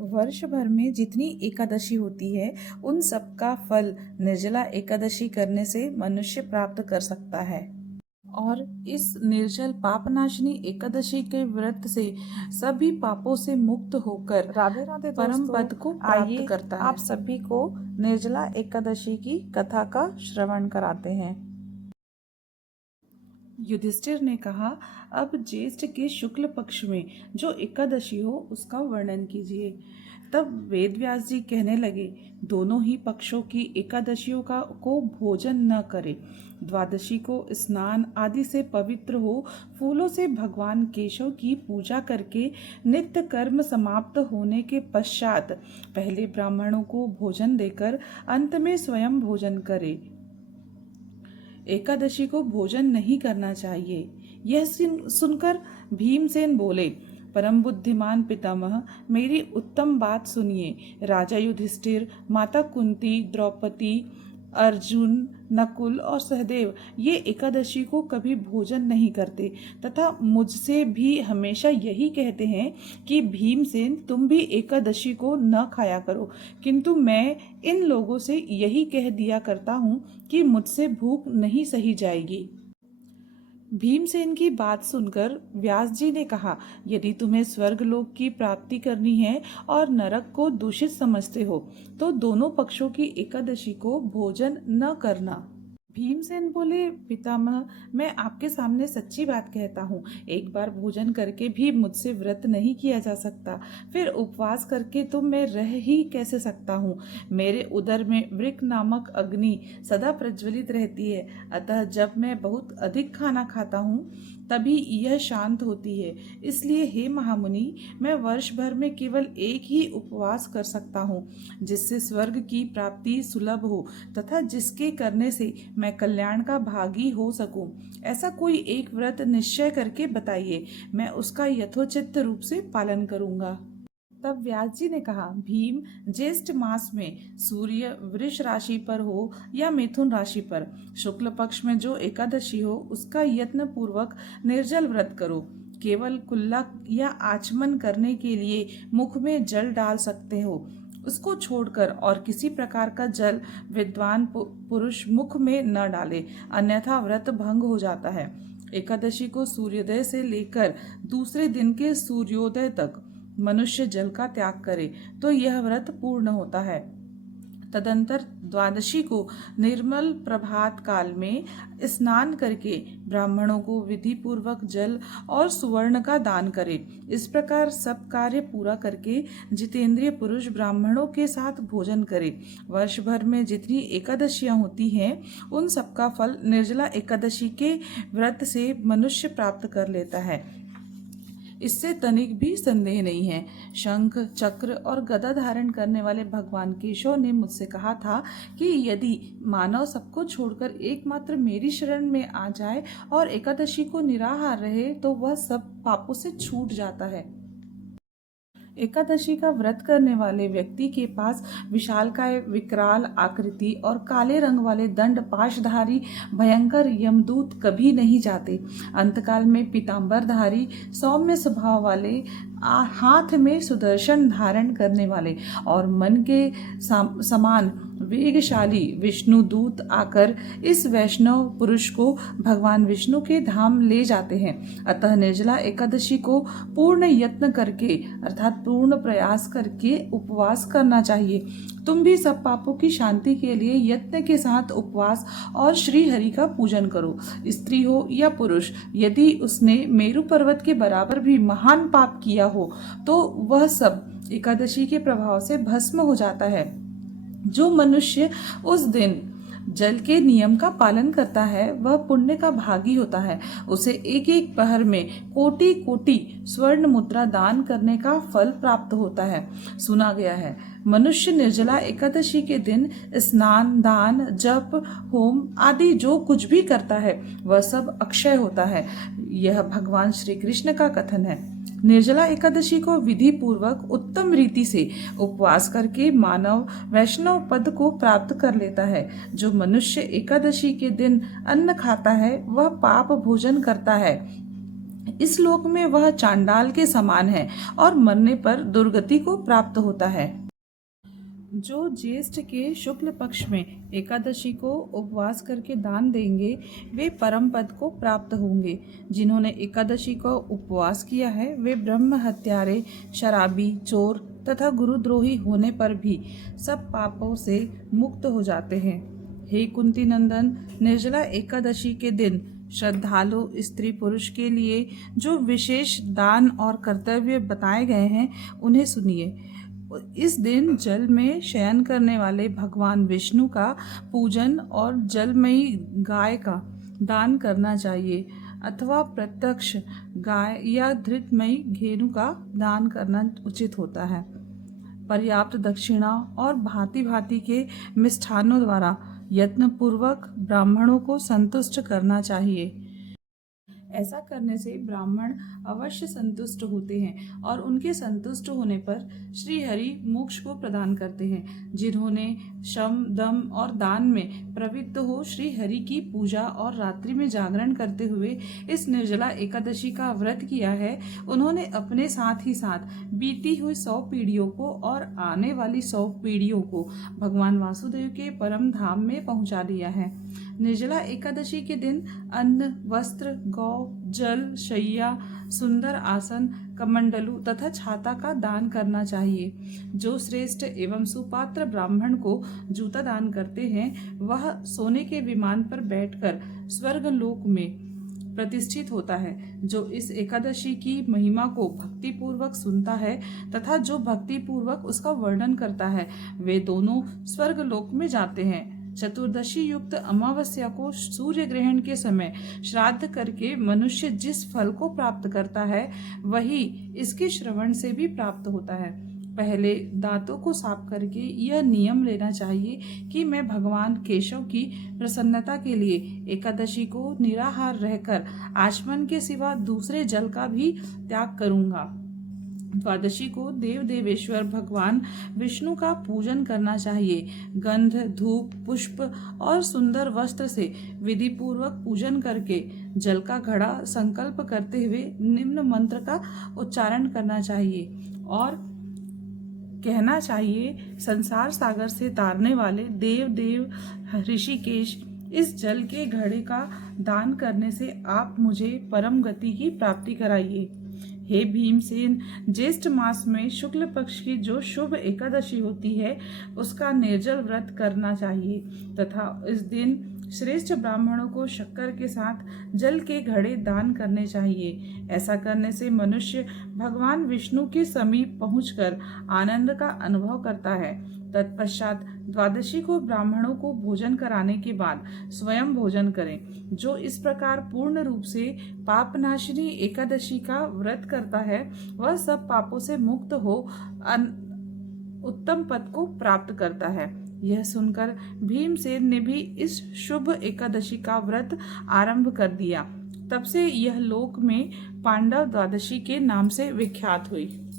वर्ष भर में जितनी एकादशी होती है उन सब का फल निर्जला एकादशी करने से मनुष्य प्राप्त कर सकता है। और इस निर्जल पापनाशिनी एकादशी के व्रत से सभी पापों से मुक्त होकर राधे राधे परम दोस्तों, पद को प्राप्त आइए करता है। आप सभी को निर्जला एकादशी की कथा का श्रवण कराते हैं। युधिष्ठिर ने कहा, अब ज्येष्ठ के शुक्ल पक्ष में जो एकादशी हो उसका वर्णन कीजिए। तब वेदव्यास जी कहने लगे, दोनों ही पक्षों की एकादशियों को भोजन न करे। द्वादशी को स्नान आदि से पवित्र हो, फूलों से भगवान केशव की पूजा करके नित्य कर्म समाप्त होने के पश्चात पहले ब्राह्मणों को भोजन देकर अंत में स्वयं भोजन करे। एकादशी को भोजन नहीं करना चाहिए। यह सुनकर भीमसेन बोले, परम बुद्धिमान पितामह, मेरी उत्तम बात सुनिए। राजा युधिष्ठिर, माता कुंती, द्रौपदी, अर्जुन, नकुल और सहदेव ये एकादशी को कभी भोजन नहीं करते तथा मुझसे भी हमेशा यही कहते हैं कि भीमसेन तुम भी एकादशी को न खाया करो, किंतु मैं इन लोगों से यही कह दिया करता हूँ कि मुझसे भूख नहीं सही जाएगी। भीमसेन की बात सुनकर व्यास जी ने कहा, यदि तुम्हें स्वर्गलोक की प्राप्ति करनी है और नरक को दूषित समझते हो तो दोनों पक्षों की एकादशी को भोजन न करना। भीमसेन बोले, पितामह, मैं आपके सामने सच्ची बात कहता हूँ, एक बार भोजन करके भी मुझसे व्रत नहीं किया जा सकता, फिर उपवास करके तो मैं रह ही कैसे सकता हूँ। मेरे उदर में वृक नामक अग्नि सदा प्रज्वलित रहती है, अतः जब मैं बहुत अधिक खाना खाता हूँ तभी यह शांत होती है। इसलिए हे महामुनि, मैं वर्ष भर में केवल एक ही उपवास कर सकता हूँ, जिससे स्वर्ग की प्राप्ति सुलभ हो तथा जिसके करने से मैं कल्याण का भागी हो सकूं। ऐसा कोई एक व्रत निश्चय करके बताइए, मैं उसका यथोचित रूप से पालन करूंगा। तब व्यास जी ने कहा, भीम, ज्येष्ठ मास में सूर्य वृष राशि पर हो या मिथुन राशि पर, शुक्ल पक्ष में जो एकादशी हो उसका यत्न पूर्वक निर्जल व्रत करो। केवल कुल्ला या आचमन करने के लिए मुख में जल डाल सकते हो, उसको छोड़कर और किसी प्रकार का जल विद्वान पुरुष मुख में न डाले, अन्यथा व्रत भंग हो जाता है। एकादशी को सूर्योदय से लेकर दूसरे दिन के सूर्योदय तक मनुष्य जल का त्याग करे तो यह व्रत पूर्ण होता है। तदंतर द्वादशी को निर्मल प्रभात काल में स्नान करके ब्राह्मणों को विधि पूर्वक जल और सुवर्ण का दान करे। इस प्रकार सब कार्य पूरा करके जितेंद्रिय पुरुष ब्राह्मणों के साथ भोजन करे। वर्ष भर में जितनी एकादशियां होती हैं उन सबका फल निर्जला एकादशी के व्रत से मनुष्य प्राप्त कर लेता है, इससे तनिक भी संदेह नहीं है। शंख, चक्र और गदा धारण करने वाले भगवान केशव ने मुझसे कहा था कि यदि मानव सबको छोड़कर एकमात्र मेरी शरण में आ जाए और एकादशी को निराहार रहे तो वह सब पापों से छूट जाता है। एकादशी का व्रत करने वाले व्यक्ति के पास विशालकाय, विकराल आकृति और काले रंग वाले दंड पाशधारी भयंकर यमदूत कभी नहीं जाते। अंतकाल में पीतांबरधारी, सौम्य स्वभाव वाले, हाथ में सुदर्शन धारण करने वाले और मन के समान वेगशाली विष्णु दूत आकर इस वैष्णव पुरुष को भगवान विष्णु के धाम ले जाते हैं। अतः निर्जला एकादशी को पूर्ण यत्न करके अर्थात पूर्ण प्रयास करके उपवास करना चाहिए। तुम भी सब पापों की शांति के लिए यत्न के साथ उपवास और श्री हरि का पूजन करो। स्त्री हो या पुरुष, यदि उसने मेरु पर्वत के बराबर भी महान पाप किया हो तो वह सब एकादशी के प्रभाव से भस्म हो जाता है। जो मनुष्य उस दिन जल के नियम का पालन करता है वह पुण्य का भागी होता है। उसे एक एक पहर में कोटि कोटि स्वर्ण मुद्रा दान करने का फल प्राप्त होता है। सुना गया है, मनुष्य निर्जला एकादशी के दिन स्नान, दान, जप, होम आदि जो कुछ भी करता है वह सब अक्षय होता है। यह भगवान श्री कृष्ण का कथन है। निर्जला एकादशी को विधि पूर्वक उत्तम रीति से उपवास करके मानव वैष्णव पद को प्राप्त कर लेता है। जो मनुष्य एकादशी के दिन अन्न खाता है वह पाप भोजन करता है। इस लोक में वह चांडाल के समान है और मरने पर दुर्गति को प्राप्त होता है। जो ज्येष्ठ के शुक्ल पक्ष में एकादशी को उपवास करके दान देंगे वे परम पद को प्राप्त होंगे। जिन्होंने एकादशी को उपवास किया है वे ब्रह्म हत्यारे, शराबी, चोर तथा गुरुद्रोही होने पर भी सब पापों से मुक्त हो जाते हैं। हे कुंती नंदन, निर्जला एकादशी के दिन श्रद्धालु स्त्री पुरुष के लिए जो विशेष दान और कर्तव्य बताए गए हैं उन्हें सुनिए। इस दिन जल में शयन करने वाले भगवान विष्णु का पूजन और जलमयी गाय का दान करना चाहिए अथवा प्रत्यक्ष गाय या धृतमयी घेनु का दान करना उचित होता है। पर्याप्त दक्षिणा और भांति भांति के मिष्ठानों द्वारा यत्नपूर्वक ब्राह्मणों को संतुष्ट करना चाहिए। ऐसा करने से ब्राह्मण अवश्य संतुष्ट होते हैं और उनके संतुष्ट होने पर श्री हरि मोक्ष को प्रदान करते हैं। जिन्होंने शम, दम और दान में प्रवृत्त हो श्री हरि की पूजा और रात्रि में जागरण करते हुए इस निर्जला एकादशी का व्रत किया है, उन्होंने अपने साथ ही साथ बीती हुई 100 पीढ़ियों को और आने वाली 100 पीढ़ियों को भगवान वासुदेव के परम धाम में पहुंचा दिया है। निर्जला एकादशी के दिन अन्न, वस्त्र, गौ, जल, शैया, सुंदर आसन, कमंडलू तथा छाता का दान करना चाहिए। जो श्रेष्ठ एवं सुपात्र ब्राह्मण को जूता दान करते हैं वह सोने के विमान पर बैठकर स्वर्ग लोक में प्रतिष्ठित होता है। जो इस एकादशी की महिमा को भक्ति पूर्वक सुनता है तथा जो भक्ति पूर्वक उसका वर्णन करता है वे दोनों स्वर्ग लोक में जाते हैं। चतुर्दशी युक्त अमावस्या को सूर्य ग्रहण के समय श्राद्ध करके मनुष्य जिस फल को प्राप्त करता है वही इसके श्रवण से भी प्राप्त होता है। पहले दांतों को साफ करके यह नियम लेना चाहिए कि मैं भगवान केशव की प्रसन्नता के लिए एकादशी को निराहार रहकर आचमन के सिवा दूसरे जल का भी त्याग करूंगा। द्वादशी को देव देवेश्वर भगवान विष्णु का पूजन करना चाहिए। गंध, धूप, पुष्प और सुंदर वस्त्र से विधि पूर्वक पूजन करके जल का घड़ा संकल्प करते हुए निम्न मंत्र का उच्चारण करना चाहिए और कहना चाहिए, संसार सागर से तारने वाले देव देव ऋषिकेश, इस जल के घड़े का दान करने से आप मुझे परम गति की प्राप्ति कराइए। हे भीमसेन, ज्येष्ठ मास में शुक्ल पक्ष की जो शुभ एकादशी होती है उसका निर्जल व्रत करना चाहिए तथा इस दिन श्रेष्ठ ब्राह्मणों को शक्कर के साथ जल के घड़े दान करने चाहिए। ऐसा करने से मनुष्य भगवान विष्णु के समीप पहुंचकर आनंद का अनुभव करता है। तत्पश्चात द्वादशी को ब्राह्मणों को भोजन कराने के बाद स्वयं भोजन करें। जो इस प्रकार पूर्ण रूप से पापनाशिनी एकादशी का व्रत करता है वह सब पापों से मुक्त हो उत्तम पद को प्राप्त करता है। यह सुनकर भीमसेन ने भी इस शुभ एकादशी का व्रत आरंभ कर दिया। तब से यह लोक में पांडव द्वादशी के नाम से विख्यात हुई।